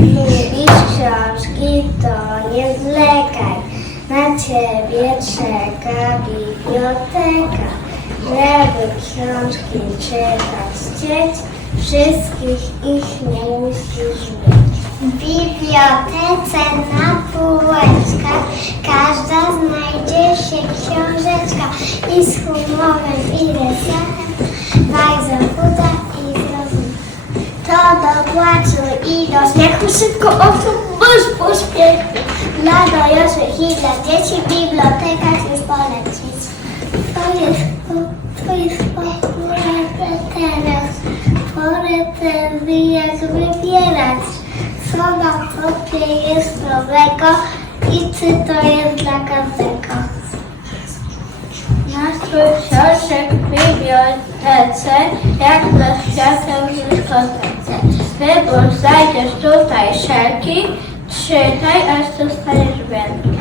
Lubisz książki, to nie zwlekaj. Na ciebie czeka biblioteka. Żeby książki czytać chcieć, wszystkich ich nie musisz mieć. W bibliotece na półeczkach każda znajdzie się książeczka i z humorem i wesołem To do płaczu i do śmiechu szybko osób burz pośpiechu. Dla dorosłych i dla dzieci w bibliotekach już polecić. To jest, to jest pora teraz. Porę tędy jak wybierać. Co na kopie jest nowego i czy to jest dla każdego. Nastrój w bibliotece, jak dla świateł w dyskotece. Wybór znajdziesz tutaj wszelki, czytaj, aż dostaniesz wielki.